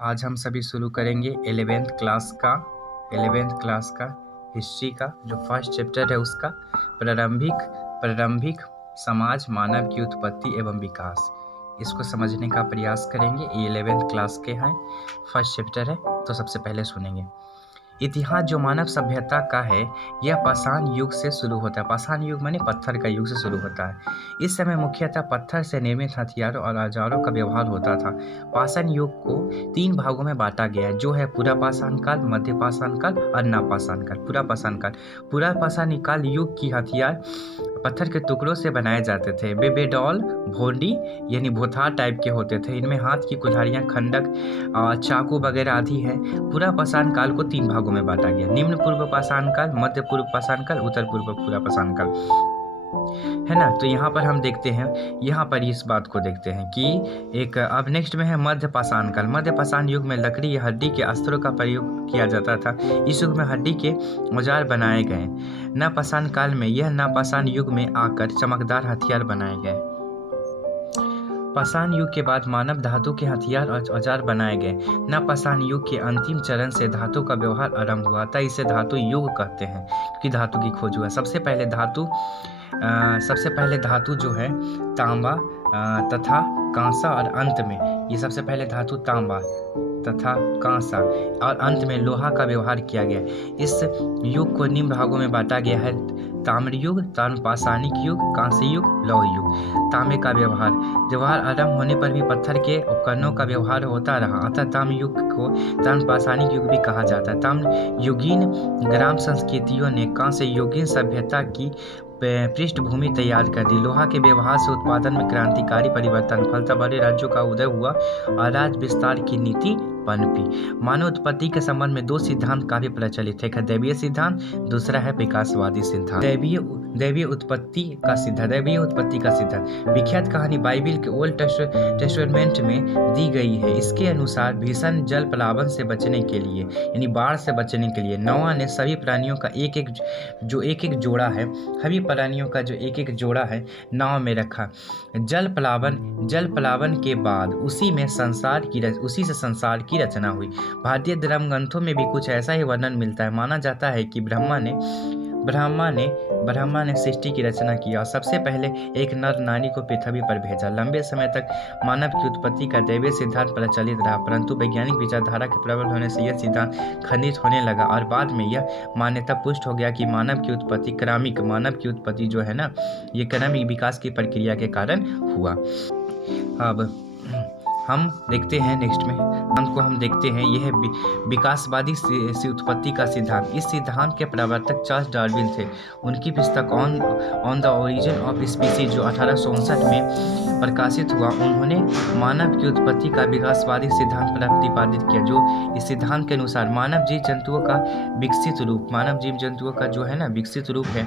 आज हम सभी शुरू करेंगे 11th क्लास का हिस्ट्री का जो फर्स्ट चैप्टर है उसका प्रारंभिक समाज मानव की उत्पत्ति एवं विकास। इसको समझने का प्रयास करेंगे। ये 11th क्लास के हैं, फर्स्ट चैप्टर है। तो सबसे पहले सुनेंगे इतिहास जो मानव सभ्यता का है यह पाषाण युग से शुरू होता है। पाषाण युग माने पत्थर का युग से शुरू होता है। इस समय मुख्यतः पत्थर से निर्मित हथियारों और औजारों का व्यवहार होता था। पाषाण युग को 3 भागों में बांटा गया है, जो है पूरा पाषाण काल, मध्य पाषाण काल और नवपाषाण काल। पूरा पाषाण काल युग की हथियार पत्थर के टुकड़ों से बनाए जाते थे। वे बेडौल, भोंडी यानी भूथार टाइप के होते थे। इनमें हाथ की कुल्हाड़ियाँ, खंडक, चाकू वगैरह आदि है। पूरा पाषाण काल को 3 भागों में बांटा गया, निम्न पूर्व पाषाण काल, मध्य पूर्व पाषाण काल, उत्तर पूर्व पूरा पाषाण काल, है ना। तो यहाँ पर हम देखते हैं, यहाँ पर इस बात को देखते हैं कि एक अब नेक्स्ट में है मध्य पाषाण काल। मध्य पाषाण युग में लकड़ी या हड्डी के अस्त्रों का प्रयोग किया जाता था। इस युग में हड्डी के औजार बनाए गए। नवपाषाण काल में यह नवपाषाण युग में आकर चमकदार हथियार बनाए गए। पाषाण युग के बाद मानव धातु के हथियार और औजार बनाए गए। नवपाषाण युग के अंतिम चरण से धातु का व्यवहार आरंभ हुआ था। इसे धातु युग कहते हैं क्योंकि धातु की खोज हुआ। सबसे पहले धातु जो है तांबा तथा कांसा, और अंत में ये सबसे पहले धातु तांबा तथा कांसा और अंत में लोहा का व्यवहार किया गया। इस युग को निम्न भागों में बांटा गया है: ताम्र युग, ताम्रपाषाणिक युग, कांस्य युग, लौह युग। तांबे का व्यवहार आरंभ होने पर भी पत्थर के उपकरणों का व्यवहार होता रहा, अतः ताम्र युग को ताम्रपाषाणिक युग भी कहा जाता है। ताम्र युगीन ग्राम संस्कृतियों ने कांस्य युगीन सभ्यता की पृष्ठभूमि तैयार कर दी। लोहा के व्यवहार से उत्पादन में क्रांतिकारी परिवर्तन फलता बड़े राज्यों का उदय हुआ और राज्य विस्तार की नीति पनपी। मानव उत्पत्ति के संबंध में 2 सिद्धांत काफी प्रचलित है। एक है दैवीय सिद्धांत, दूसरा है विकासवादी सिद्धांत। दैवीय उत्पत्ति का सिद्धांत विख्यात कहानी बाइबिल के ओल्ड टेस्टामेंट में दी गई है। इसके अनुसार भीषण जल प्लावन से बचने के लिए यानी बाढ़ से बचने के लिए नोआ ने सभी प्राणियों का एक एक जोड़ा है, सभी प्राणियों का जो एक एक जोड़ा है नाव में रखा। जल प्लावन के बाद उसी से संसार की रचना हुई। भारतीय धर्म ग्रंथों में भी कुछ ऐसा ही वर्णन मिलता है। माना जाता है कि ब्रह्मा ने सृष्टि की रचना की और सबसे पहले एक नर नारी को पृथ्वी पर भेजा। लंबे समय तक मानव की उत्पत्ति का दैवीय सिद्धांत प्रचलित रहा, परंतु वैज्ञानिक विचारधारा के प्रबल होने से यह सिद्धांत खंडित होने लगा और बाद में यह मान्यता पुष्ट हो गया कि मानव की उत्पत्ति जो है ना, ये क्रमिक विकास की प्रक्रिया के कारण हुआ। अब हम देखते हैं नेक्स्ट में हम देखते हैं यह है विकासवादी उत्पत्ति का सिद्धांत। इस सिद्धांत के प्रवर्तक चार्ल्स डार्विन थे। उनकी पुस्तक on the origin of species जो 1859 में प्रकाशित हुआ, उन्होंने मानव की उत्पत्ति का विकासवादी सिद्धांत प्रतिपादित किया। जो इस सिद्धांत के अनुसार मानव जीव जंतुओं का जो है ना विकसित रूप है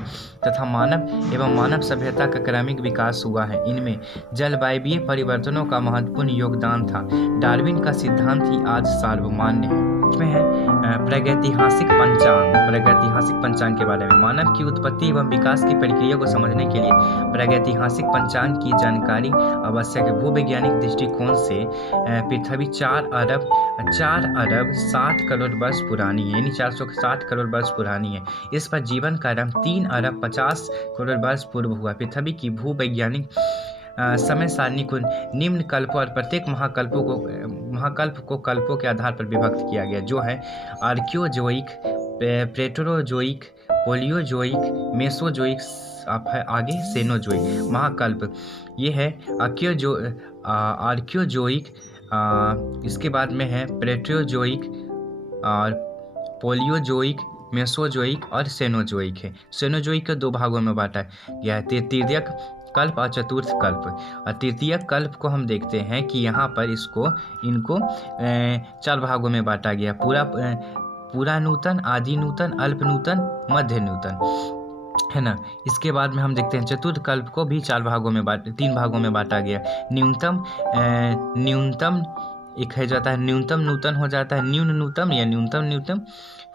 तथा मानव सभ्यता का क्रमिक विकास हुआ है। इनमें जलवायवीय परिवर्तनों का महत्वपूर्ण योगदान था। डार्विन का सिद्धांत ही आज सार्वमान्य है। इसमें है प्रागैतिहासिक पंचांग के बारे में। मानव की उत्पत्ति एवं विकास की प्रक्रिया को समझने के लिए प्रागैतिहासिक पंचांग की जानकारी आवश्यक है। भूवैज्ञानिक दृष्टिकोण से पृथ्वी 4 अरब 60 करोड़ वर्ष पुरानी है, यानी 460 करोड़ वर्ष पुरानी है। इस पर जीवन का आरंभ 3 अरब 50 करोड़ वर्ष पूर्व हुआ। पृथ्वी की भूवैज्ञानिक समय सारणी को निम्न कल्पों और प्रत्येक महाकल्प को कल्पों के आधार पर विभक्त किया गया, जो है आर्कियोजोइक, प्लेटोजोइक, पोलियोजोइक, मेसोजोइक, आगे सेनोजोइक महाकल्प। ये है आर्कियोजोइक, इसके बाद में है प्लेटोजोइक और पोलियोजोइक, मेसोजोइक और सेनोजोइक है। सेनोजोइक को 2 भागों में बांटा गया है, तृतीयक कल्प और चतुर्थ कल्प। और तृतीय कल्प को हम देखते हैं कि यहाँ पर इनको 4 भागों में बांटा गया: पूरा नूतन, आदि नूतन, अल्प नूतन, मध्य नूतन, है ना। इसके बाद में हम देखते हैं चतुर्थ कल्प को भी 3 भागों में बांटा गया: एक है जाता है न्यूनतम नूतन हो जाता है न्यून नूतम या न्यूनतम न्यूनतम,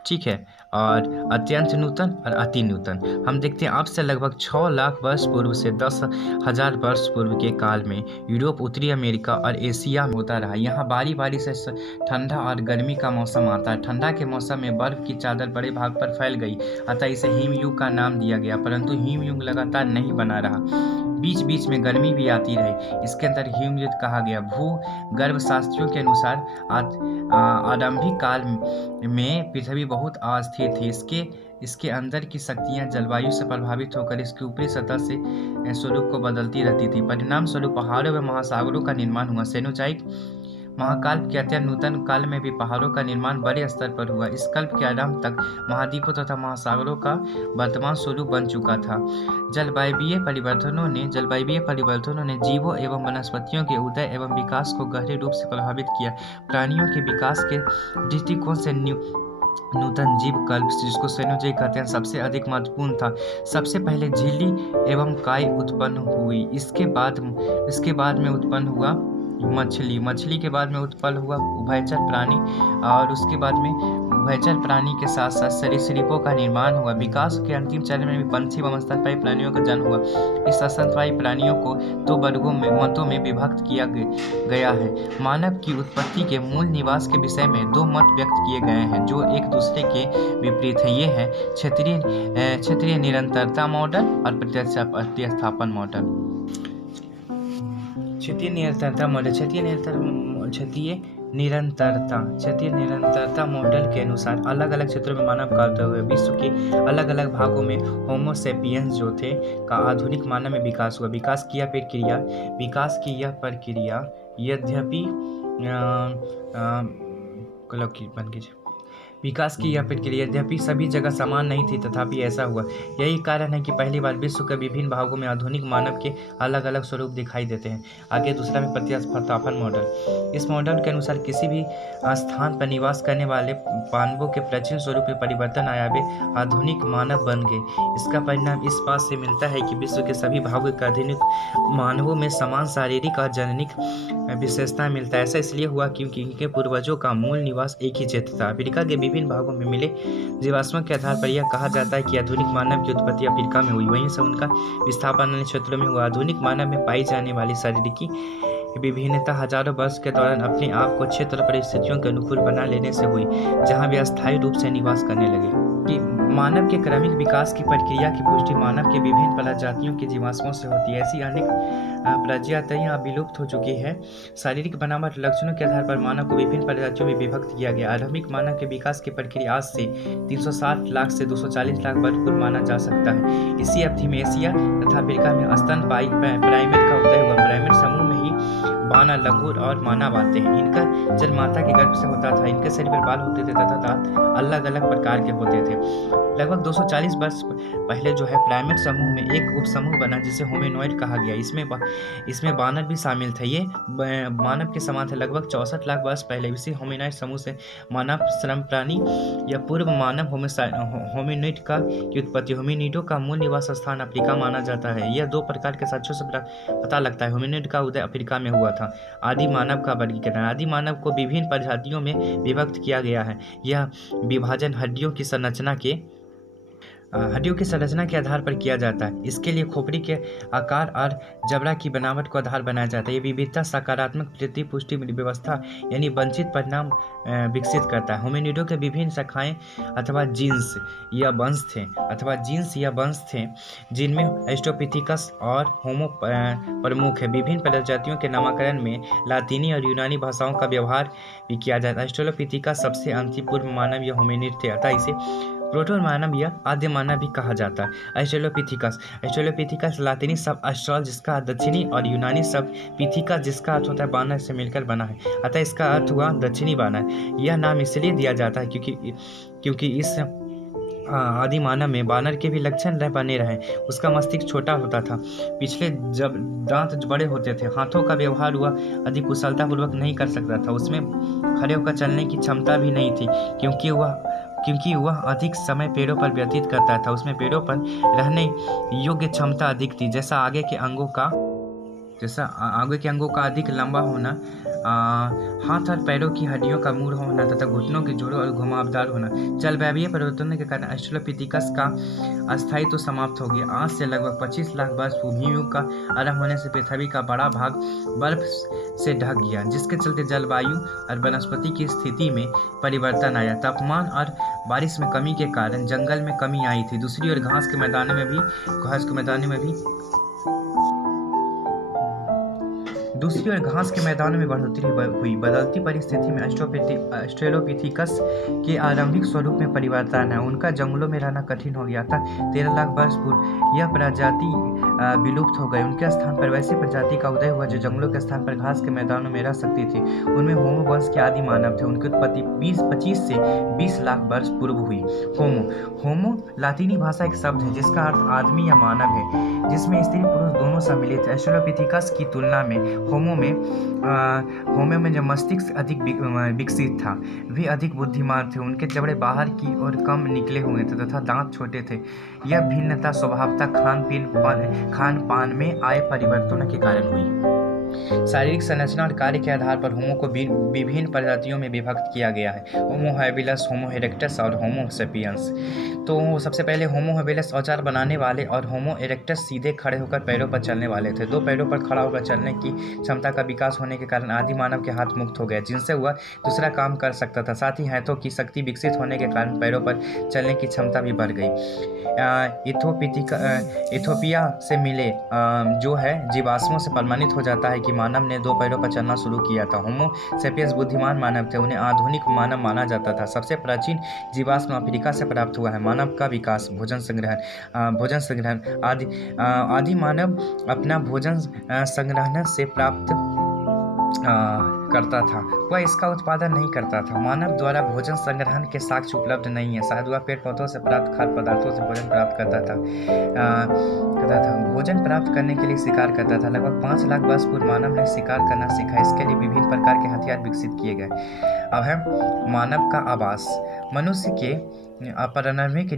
ठीक है, और अत्यंत नूतन और अति नूतन। हम देखते हैं अब से लगभग 6 लाख वर्ष पूर्व से 10,000 वर्ष पूर्व के काल में यूरोप, उत्तरी अमेरिका और एशिया में होता रहा। यहाँ बारी बारी से ठंडा और गर्मी का मौसम आता है। ठंडा के मौसम में बर्फ की चादर बड़े भाग पर फैल गई, अतः इसे हिमयुग का नाम दिया गया। परंतु हिमयुग लगातार नहीं बना रहा, बीच बीच में गर्मी भी आती रही। इसके अंदर हिमयुग कहा गया। भूगर्भशास्त्रियों के अनुसार आरंभिक काल में पृथ्वी बहुत अस्थिर थी। इसके अंदर की शक्तियां जलवायु से प्रभावित होकर इसकी ऊपरी सतह से स्वरूप को बदलती रहती थी। परिणाम स्वरूप पहाड़ों व महासागरों का निर्माण हुआ। सेनोजोइक महाकाल के अत्यंत नूतन काल में भी पहाड़ों का निर्माण बड़े स्तर पर हुआ। इस कल्प के आरंभ तक महाद्वीपों तथा महासागरों का वर्तमान स्वरूप बन चुका था। जलवायवीय परिवर्तनों ने जीवों एवं वनस्पतियों के उदय एवं विकास को गहरे रूप से प्रभावित किया। प्राणियों के विकास के दृष्टिकोण से नूतन जीव कल्प, जिसको सेनोजोइक कहते हैं, सबसे अधिक महत्वपूर्ण था। सबसे पहले झिल्ली एवं काई उत्पन्न हुई। इसके बाद में उत्पन्न हुआ मछली के बाद में उत्पन्न हुआ उभयचर प्राणी, और उसके बाद में उभयचर प्राणी के साथ साथ सरीसृपों का निर्माण हुआ। विकास के अंतिम चरण में भी पंछी व स्तनपायी प्राणियों का जन्म हुआ। इस स्तनपायी प्राणियों को 2 वर्गों में मतों में विभक्त किया गया है। मानव की उत्पत्ति के मूल निवास के विषय में 2 मत व्यक्त किए गए हैं जो एक दूसरे के विपरीत हैं। ये हैं क्षेत्रीय निरंतरता मॉडल और प्रतिस्थापन मॉडल। क्षेत्रीय निरंतरता मॉडल के अनुसार अलग अलग क्षेत्रों में मानव करते हुए विश्व के अलग अलग भागों में होमो सेपियंस जो थे का आधुनिक मानव में विकास हुआ। विकास की यह प्रक्रिया यद्यपि सभी जगह समान नहीं थी, तथापि ऐसा हुआ। यही कारण है कि पहली बार विश्व के विभिन्न भागों में आधुनिक मानव के अलग अलग स्वरूप दिखाई देते हैं। आगे दूसरा में प्रतिस्थापन मॉडल। इस मॉडल के अनुसार किसी भी स्थान पर निवास करने वाले मानवों के प्राचीन स्वरूप में परिवर्तन आया, वे आधुनिक मानव बन गए। इसका परिणाम इस बात से मिलता है कि विश्व के सभी भागों के आधुनिक मानवों में समान शारीरिक और जननिक विशेषताएं मिलता है। ऐसा इसलिए हुआ क्योंकि इनके पूर्वजों का मूल निवास एक ही क्षेत्र था। अफ्रीका के विभिन्न भागों में मिले जीवाश्मों के आधार पर यह कहा जाता है कि आधुनिक मानव की उत्पत्ति अफ्रीका में हुई, वहीं से उनका विस्थापन अन्य क्षेत्रों में हुआ। आधुनिक मानव में पाई जाने वाली शारीरिक विभिन्नता हजारों वर्ष के दौरान अपने आप को क्षेत्र परिस्थितियों के अनुकूल बना लेने से हुई, जहां वे अस्थायी रूप से निवास करने लगे। कि मानव के क्रमिक विकास की प्रक्रिया की पुष्टि मानव के विभिन्न प्रजातियों के जीवाश्मों से होती है। ऐसी अनेक प्रजातियां विलुप्त हो चुकी है। शारीरिक बनावट लक्षणों के आधार पर मानव को विभिन्न प्रजातियों में विभक्त किया गया। आरंभिक मानव के विकास की प्रक्रिया आज से 360 लाख से 240 लाख वर्ष पूर्व माना जा सकता है। इसी अवधि में एशिया तथा अफ्रीका में स्तनपायी प्राइमेट का उदय हुआ। प्राइमेट समूह में ही बाना, लंगूर और मानव आते हैं। इनका जन्म माता के गर्भ से होता था। इनके शरीर पर बाल होते थे तथा दांत अलग अलग प्रकार के होते थे। लगभग 240 वर्ष पहले जो है प्राइमेट समूह में एक उपसमूह बना जिसे होमिनोइड कहा गया। इसमें बानर भी शामिल थे। ये मानव के समान थे। लगभग 64 लाख वर्ष पहले इसी होमिनोइड समूह से मानव श्रम प्राणी या पूर्व मानव होमिनोइड की उत्पत्ति। होमिनिडो का मूल निवास स्थान अफ्रीका माना जाता है। यह 2 प्रकार के साक्ष्यों से पता लगता है। होमिनिड का उदय अफ्रीका में हुआ था। आदि मानव का वर्गीकरण। आदि मानव को विभिन्न प्रजातियों में विभक्त किया गया है। यह विभाजन हड्डियों की संरचना के आधार पर किया जाता है। इसके लिए खोपड़ी के आकार और जबड़ा की बनावट को आधार बनाया जाता है। ये विविधता सकारात्मक वृद्धि पुष्टि व्यवस्था यानी वंचित परिणाम विकसित करता है। होमिनिडो के विभिन्न शाखाएं अथवा जीन्स या वंश थे जिनमें एस्ट्रोपिथिकस और होमो प्रमुख है। विभिन्न प्रजातियों के नामकरण में लातीनी और यूनानी भाषाओं का व्यवहार भी किया जाता है। एस्ट्रोपिथिकस सबसे अंतिम पूर्व मानव या होमिनिड थे, अतः इसे प्रोटो मानव या आद्य मानव भी कहा जाता है। एस्ट्रोलोपिथिकस लातिनी शब्द एस्ट्रॉल जिसका दक्षिणी और यूनानी शब्द पिथिकस जिसका अर्थ होता है बानर से मिलकर बना है, अतः इसका अर्थ हुआ दक्षिणी बानर। यह नाम इसलिए दिया जाता है क्योंकि इस आदि मानव में बानर के भी लक्षण बने रहे। उसका मस्तिष्क छोटा होता था, पिछले जब दांत बड़े होते थे, हाथों का व्यवहार हुआ अधिक कुशलतापूर्वक नहीं कर सकता था। उसमें खड़े होकर चलने की क्षमता भी नहीं थी क्योंकि वह अधिक समय पेड़ों पर व्यतीत करता था। उसमें पेड़ों पर रहने योग्य क्षमता अधिक थी। जैसा आगे के अंगों का अधिक लंबा होना हाथ और पैरों की हड्डियों का मूड़ होना तथा घुटनों के जोड़ों और घुमावदार होना। जलवायु परिवर्तन के कारण ऑस्ट्रेलोपिथेकस का अस्थायित्व तो समाप्त हो गया। आज से लगभग 25 लाख वर्ष पूर्व हिमयुग का आरंभ होने से पृथ्वी का बड़ा भाग बर्फ से ढक गया, जिसके चलते जलवायु और वनस्पति की स्थिति में परिवर्तन आया। तापमान और बारिश में कमी के कारण जंगल में कमी आई थी। दूसरी ओर घास के मैदानों में बढ़ोतरी हुई। बदलती परिस्थिति में ऑस्ट्रेलोपिथेकस के आरंभिक स्वरूप में परिवर्तन है। उनका जंगलों में रहना कठिन हो गया था। 13 लाख वर्ष पूर्व यह प्रजाति विलुप्त हो गई। उनके स्थान पर वैसी प्रजाति का उदय हुआ जो जंगलों के स्थान पर घास के मैदानों में रह सकती थी। उनमें होमो वंश के आदि मानव थे। उनकी उत्पत्ति 25 से 20 लाख वर्ष पूर्व हुई। होमो लातीनी भाषा एक शब्द है जिसका अर्थ आदमी या मानव है, जिसमें स्त्री पुरुष दोनों सम्मिलित है। ऑस्ट्रेलोपिथेकस की तुलना में होमो में जो मस्तिष्क अधिक विकसित था, वे अधिक बुद्धिमान थे। उनके जबड़े बाहर की ओर कम निकले हुए थे तथा दांत छोटे थे। यह भिन्नता स्वभावतः खान पान में आए परिवर्तनों के कारण हुई। शारीरिक संरचना और कार्य के आधार पर होमो को विभिन्न प्रजातियों में विभक्त किया गया है। होमो हैबिलस, होमो इरेक्टस और होमो सेपियंस। तो सबसे पहले होमो हैबिलस औजार बनाने वाले और होमो इरेक्टस सीधे खड़े होकर पैरों पर चलने वाले थे। 2 पैरों पर खड़ा होकर चलने की क्षमता का विकास होने के कारण आदि मानव के हाथ मुक्त हो गए, जिनसे वह दूसरा काम कर सकता था। साथ ही हाथों की शक्ति विकसित होने के कारण पैरों पर चलने की क्षमता भी बढ़ गई। इथोपिया से मिले जो है जीवाश्मों से प्रमाणित हो जाता है कि मानव ने 2 पैरों पर चलना शुरू किया था। होमो सेपियंस बुद्धिमान मानव थे। उन्हें आधुनिक मानव माना जाता था। सबसे प्राचीन जीवाश्म अफ्रीका से प्राप्त हुआ है। मानव का विकास, भोजन संग्रहण आदि मानव अपना भोजन संग्रहण से प्राप्त करता था, वह इसका उत्पादन नहीं करता था। मानव द्वारा भोजन संग्रहण के साक्ष्य उपलब्ध नहीं है। शायद वह पेड़ पौधों से प्राप्त खाद्य पदार्थों से भोजन प्राप्त करता था। भोजन प्राप्त करने के लिए शिकार करता था। लगभग 5 लाख वर्ष पूर्व मानव ने शिकार करना सीखा। इसके लिए विभिन्न प्रकार के हथियार विकसित किए गए। अब है मानव का आवास। मनुष्य के अपरान्विक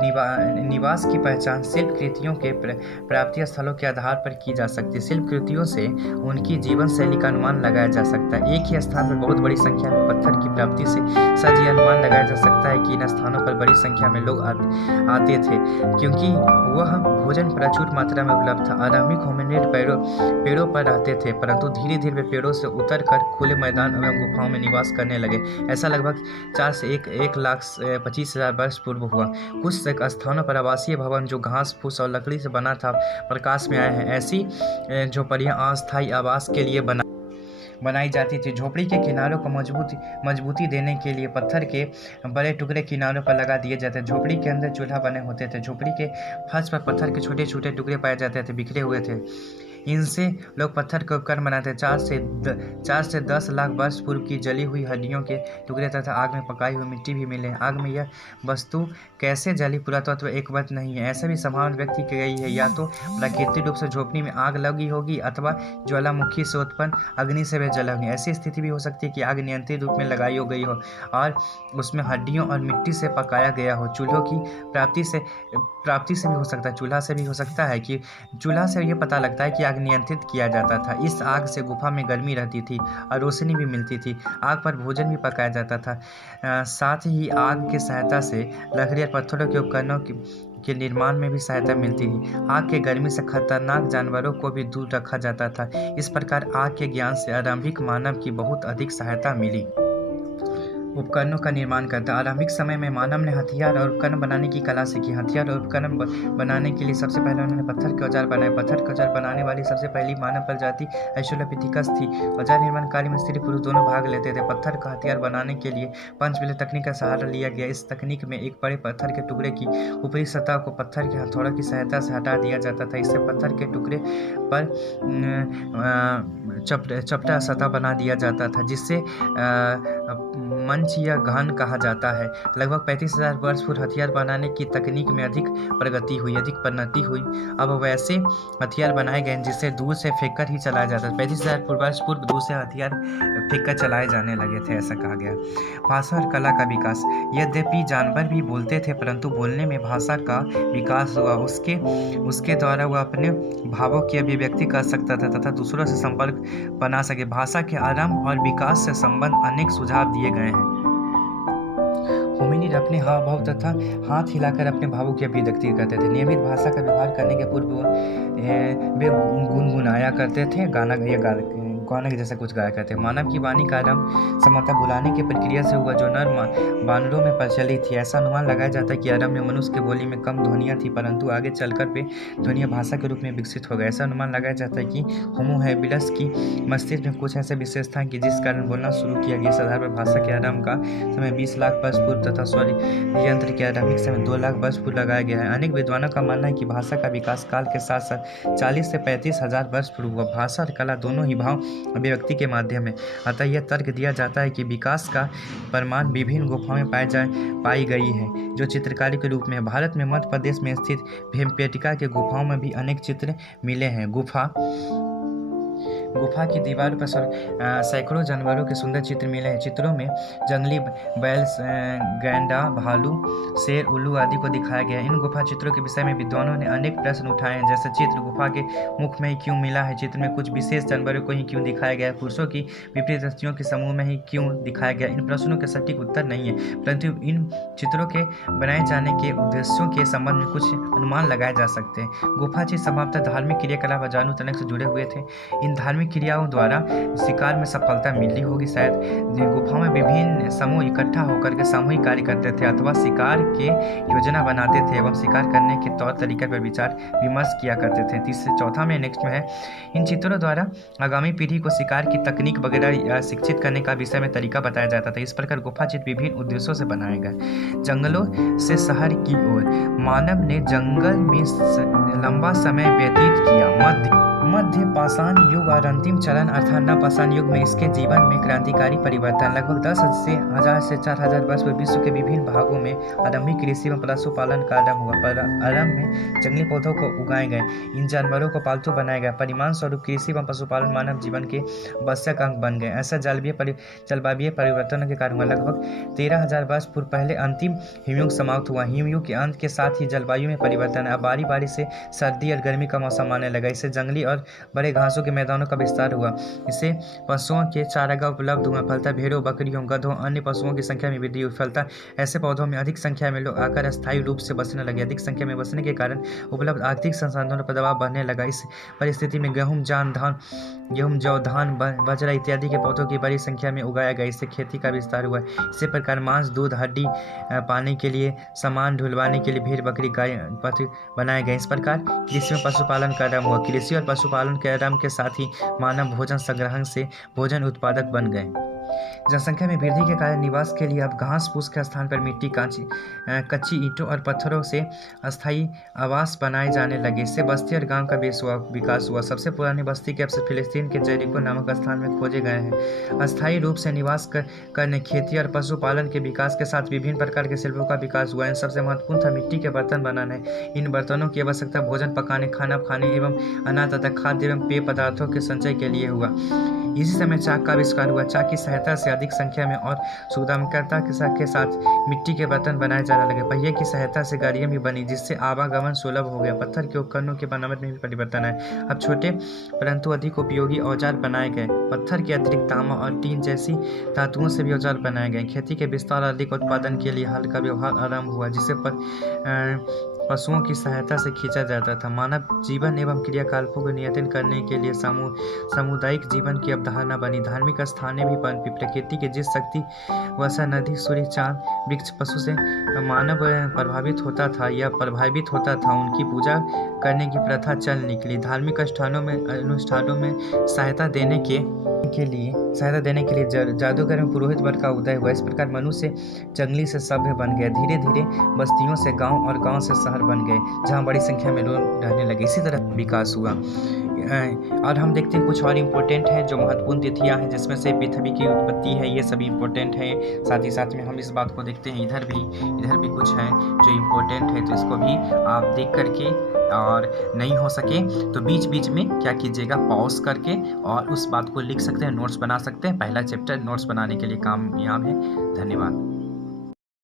निवास की पहचान शिल्प कृतियों के प्राप्ति स्थलों के आधार पर की जा सकती है। शिल्प कृतियों से उनकी जीवन शैली का अनुमान लगाया जा सकता है। एक ही स्थान पर बहुत बड़ी संख्या में पत्थर की प्राप्ति से सच यह अनुमान लगाया जा सकता है कि इन स्थानों पर बड़ी संख्या में लोग आते थे, क्योंकि वह भोजन प्रचुर मात्रा में उपलब्ध था। आरंभिक होमिनिड पेड़ों पर रहते थे, परंतु धीरे धीरे वे पेड़ों से उतर कर खुले मैदान एवं गुफाओं में निवास करने लगे। ऐसा लगभग 4 से 1,25,000 वर्ष पूर्व हुआ। कुछ स्थानों पर आवासीय भवन जो घास फूस और लकड़ी से बना था प्रकाश में आए हैं। ऐसी झोपड़ियां अस्थायी आवास के लिए बनाई जाती थी। झोपड़ी के किनारों को मजबूती देने के लिए पत्थर के बड़े टुकड़े किनारों पर लगा दिए जाते। झोपड़ी के अंदर चूल्हा बने होते थे। झोपड़ी के फर्श पर पत्थर के छोटे छोटे टुकड़े पाए जाते थे, बिखरे हुए थे। इनसे लोग पत्थर के उपकरण बनाते। 4 से 10 लाख वर्ष पूर्व की जली हुई हड्डियों के टुकड़े तथा आग में पकाई हुई मिट्टी भी मिले। आग में यह वस्तु कैसे जली पुरातत्व एक बात नहीं है। ऐसा भी संभावना व्यक्त की गई है, या तो प्राकृतिक रूप से झोपड़ी में आग लगी होगी अथवा ज्वालामुखी से उत्पन्न अग्नि से वे जला होगी। ऐसी स्थिति भी हो सकती है कि आग नियंत्रित रूप में लगाई हो गई हो और उसमें हड्डियों और मिट्टी से पकाया गया हो। चूल्हों की प्राप्ति से भी हो सकता है। चूल्हा से भी हो सकता है कि चूल्हा से ये पता लगता है कि आग नियंत्रित किया जाता था। इस आग से गुफा में गर्मी रहती थी और रोशनी भी मिलती थी। आग पर भोजन भी पकाया जाता था। साथ ही आग की सहायता से लकड़ी और पत्थरों के उपकरणों के निर्माण में भी सहायता मिलती थी। आग के गर्मी से खतरनाक जानवरों को भी दूर रखा जाता था। इस प्रकार आग के ज्ञान से आरंभिक मानव की बहुत अधिक सहायता मिली। उपकरणों का निर्माण करता। आरंभिक समय में मानव ने हथियार और उपकरण बनाने की कला सीखी। हथियार और उपकरण बनाने के लिए सबसे पहले उन्होंने पत्थर के औजार बनाए। पत्थर के औजार बनाने वाली सबसे पहली मानव प्रजाति ऑस्ट्रेलोपिथेकस थी। औजार निर्माण कार्य में स्त्री पुरुष दोनों भाग लेते थे। पत्थर का हथियार बनाने के लिए पंचबीले तकनीक का सहारा लिया गया। इस तकनीक में एक बड़े पत्थर के टुकड़े की ऊपरी सतह को पत्थर के हथौड़ों की सहायता से हटा दिया जाता था। इससे पत्थर के टुकड़े पर चपटा सतह बना दिया जाता था, जिससे मंच या गहन कहा जाता है। लगभग 35,000 वर्ष पूर्व हथियार बनाने की तकनीक में अधिक प्रगति हुई, अधिक परिणति हुई। अब वैसे हथियार बनाए गए जिसे दूर से फेंककर ही चलाया जाता है। 35,000 वर्ष पूर्व दूर से हथियार फेंककर चलाए जाने लगे थे, ऐसा कहा गया। भाषा और कला का विकास। यद्यपि जानवर भी बोलते थे, परंतु बोलने में भाषा का विकास हुआ। उसके द्वारा वह अपने भावों की अभिव्यक्ति कर सकता था तथा दूसरों से संपर्क बना सके। भाषा के आरंभ और विकास से संबंध अनेक सुझाव दिए गए हैं। होमिनिड अपने हाव भाव तथा हाथ हिलाकर अपने भावों की अभिव्यक्ति करते थे। नियमित भाषा का व्यवहार करने के पूर्व वे गुनगुनाया करते थे, गाना के जैसा कुछ गाया करते। मानव की वाणी का आरंभ संभवतः बुलाने की प्रक्रिया से हुआ, जो नर बानरों में प्रचलित थी। ऐसा अनुमान लगाया जाता है कि आरंभ में मनुष्य की बोली में कम ध्वनियाँ थी, परंतु आगे चलकर वे ध्वनियाँ भाषा के रूप में विकसित हो गए। ऐसा अनुमान लगाया जाता है कि होमो हैबिलिस की मस्तिष्क में कुछ ऐसे विशेषताएं कि जिस कारण बोलना शुरू किया गया। इस आधार पर भाषा के आरंभ का समय 20 लाख वर्ष पूर्व तथा स्वरीय यंत्र के आरंभिक समय 2 लाख वर्ष पूर्व लगाया गया है। अनेक विद्वानों का मानना है कि भाषा का विकास काल के साथ साथ 40 से 35,000 वर्ष पूर्व हुआ। भाषा और कला दोनों ही भाव अभिव्यक्ति के माध्यम है। अतः यह तर्क दिया जाता है कि विकास का प्रमाण विभिन्न गुफाओं में पाई गई है, जो चित्रकारी के रूप में है। भारत में मध्य प्रदेश में स्थित भीमबेटका के गुफाओं में भी अनेक चित्र मिले हैं। गुफा की दीवार पर सैकड़ों जानवरों के सुंदर चित्र मिले हैं। चित्रों में जंगली बैल, गैंडा, भालू, शेर, उल्लू आदि को दिखाया गया है। इन गुफा चित्रों के विषय में विद्वानों ने अनेक प्रश्न उठाए हैं, जैसे चित्र गुफा के मुख में ही क्यों मिला है, चित्र में कुछ विशेष जानवरों को ही क्यों दिखाया गया है, पुरुषों की विपरीत स्त्रियों के समूह में ही क्यों दिखाया गया। इन प्रश्नों के सटीक उत्तर नहीं है, परंतु इन चित्रों के बनाए जाने के उद्देश्यों के संबंध में कुछ अनुमान लगाए जा सकते हैं। गुफा चित्र संभवतः धार्मिक क्रियाकलाप अजानु तनक से जुड़े हुए थे। इन धार्मिक क्रियाओं द्वारा शिकार में सफलता मिली होगी। शायद गुफाओं में विभिन्न समूह इकट्ठा होकर के सामूहिक कार्य करते थे अथवा शिकार के योजना बनाते थे एवं शिकार करने के तौर तरीके पर विचार विमर्श किया करते थे। चौथा में नेक्स्ट में है, इन चित्रों द्वारा आगामी पीढ़ी को शिकार की तकनीक वगैरह शिक्षित करने का विषय में तरीका बताया जाता था। इस प्रकार गुफा चित्र विभिन्न उद्देश्यों से बनाए गए। जंगलों से शहर की ओर। मानव ने जंगल में लंबा समय व्यतीत किया। मध्य पाषाण युग और अंतिम चरण अर्थात नवपाषाण युग में इसके जीवन में क्रांतिकारी परिवर्तन। लगभग 10,000 से 4,000 वर्ष में विश्व के विभिन्न भागों में आरंभिक कृषि एवं पशुपालन का आरंभ हुआ। आरंभ में जंगली पौधों को उगाए गए, इन जानवरों को पालतू बनाया गया। परिणाम स्वरूप कृषि एवं पशुपालन मानव जीवन के आवश्यक अंग बन गए। ऐसा जलवायु परिवर्तन के कारण हुआ। लगभग 13,000 वर्ष पूर्व पहले अंतिम हिमयुग समाप्त हुआ। हिमयुग के अंत के साथ ही जलवायु में परिवर्तन। अब बारी बारी से सर्दी और गर्मी का मौसम आने लगा। इससे जंगली और बड़े घासों के मैदानों का विस्तार हुआ। इससे पशुओं के चारागाह उपलब्ध हुआ। फलता भेड़ों, बकरियों, गधों, अन्य पशुओं की संख्या में वृद्धि हुई। फलता ऐसे पौधों में अधिक संख्या में लोग आकर अस्थायी रूप से बसने लगे। अधिक संख्या में बसने के कारण उपलब्ध आर्थिक संसाधनों पर दबाव बढ़ने लगा। इस परिस्थिति में गेहूं, जौ, धान, बाजरा इत्यादि के पौधों की बड़ी संख्या में उगाया गया। इससे खेती का विस्तार हुआ। इसी प्रकार मांस, दूध, हड्डी पाने के लिए, सामान ढुलवाने के लिए भेड़, बकरी, गाय बनाए गए। इस प्रकार कृषि में पशुपालन का आरंभ हुआ। कृषि और पशुपालन के आरंभ के साथ ही मानव भोजन संग्रहण से भोजन उत्पादक बन गए। जनसंख्या में वृद्धि के कारण निवास के लिए अब घास फूस के स्थान पर मिट्टी, कच्ची ईंटों और पत्थरों से अस्थायी आवास बनाए जाने लगे। इससे बस्ती और गांव का विकास हुआ। सबसे पुरानी बस्ती के अवशेष फिलिस्तीन के जेरिको नामक स्थान में खोजे गए हैं। अस्थायी रूप से निवास करने, खेती और पशुपालन के विकास के साथ विभिन्न प्रकार के शिल्पों का विकास हुआ। इन सबसे महत्वपूर्ण था मिट्टी के बर्तन बनाने। इन बर्तनों की आवश्यकता भोजन पकाने, खाना खाने एवं अनाज तथा खाद्य एवं पेय पदार्थों के संचय के लिए हुआ। इसी समय चाक का आविष्कार हुआ। चाक की सहायता से अधिक संख्या में और सुगमता के साथ मिट्टी के बर्तन बनाए जाने लगे। पहिए की सहायता से गाड़ियां भी बनी, जिससे आवागमन सुलभ हो गया। पत्थर के उपकरणों के बनावट में भी परिवर्तन आया। अब छोटे परंतु अधिक उपयोगी औजार बनाए गए। पत्थर के अतिरिक्त तांबा और टीन जैसी धातुओं से भी औजार बनाए गए। खेती के विस्तार और अधिक उत्पादन के लिए हल का व्यवहार आरंभ हुआ, जिसे पशुओं की सहायता से खींचा जाता था। मानव जीवन एवं क्रियाकलापों को नियंत्रित करने के लिए सामुदायिक जीवन की अवधारणा बनी। धार्मिक स्थानें भी बनी। प्रकृति के जिस शक्ति वर्षा, नदी, सूर्य, चांद, वृक्ष, पशु से मानव प्रभावित होता था या प्रभावित होता था, उनकी पूजा करने की प्रथा चल निकली। धार्मिक अनुष्ठानों में सहायता देने के लिए जादूगर में पुरोहित वर्ग का उदय हुआ। इस प्रकार मनुष्य जंगली से सभ्य बन गया। धीरे धीरे बस्तियों से गांव और गांव से शहर बन गए, जहां बड़ी संख्या में लोग रहने लगे। इसी तरह विकास हुआ। और हम देखते हैं कुछ और इम्पोर्टेंट है जो महत्वपूर्ण तिथियां हैं, जिसमें से पृथ्वी की उत्पत्ति है, ये सभी इम्पोर्टेंट है। साथ ही साथ में हम इस बात को देखते हैं, इधर भी कुछ है जो इम्पोर्टेंट है, तो इसको भी आप देख करके, और नहीं हो सके तो बीच बीच में क्या कीजिएगा, पॉज करके और उस बात को लिख सकते हैं, नोट्स बना सकते हैं। पहला चैप्टर नोट्स बनाने के लिए कामयाब है। धन्यवाद।